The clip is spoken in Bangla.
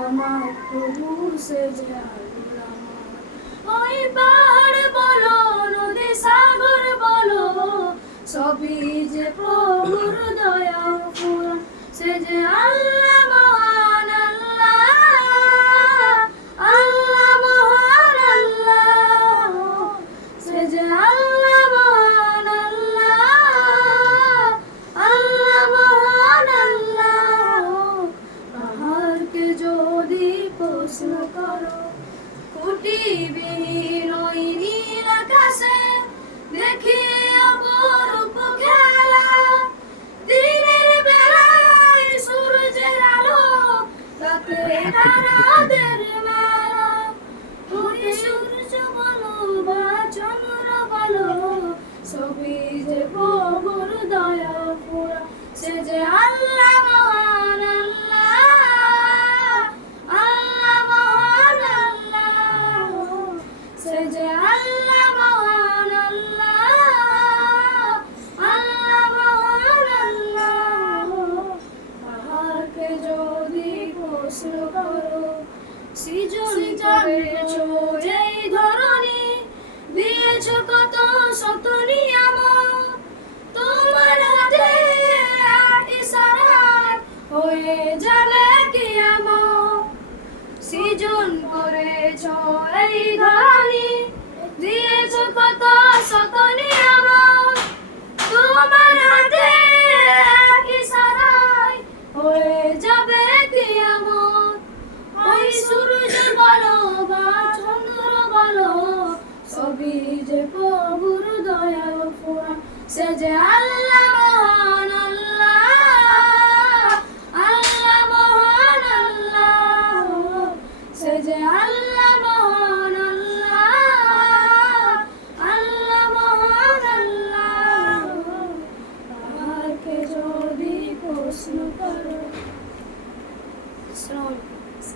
আমার প্রভু সে ওই পাহাড় বলো, নদী, সাগর বলো, সবই যে প্রভুর দয়া সে যে আল্লাহ মহান আল্লাহ আল্লাহ মহান আল্লাহ, সে যে প্রশ্ন করো। কুটিবিহীন নীল আকাশে যদি প্রশ্ন করো সৃজন করেছ এই যে প্রভুর দয়া ও ফুয়া, সে যে আল্লাহ মহান আল্লাহ আল্লাহ মহান আল্লাহ, সে যে আল্লাহ মহান আল্লাহ আল্লাহ মহান আল্লাহ। তাহাকে যদি প্রশ্ন করো, আসসালামু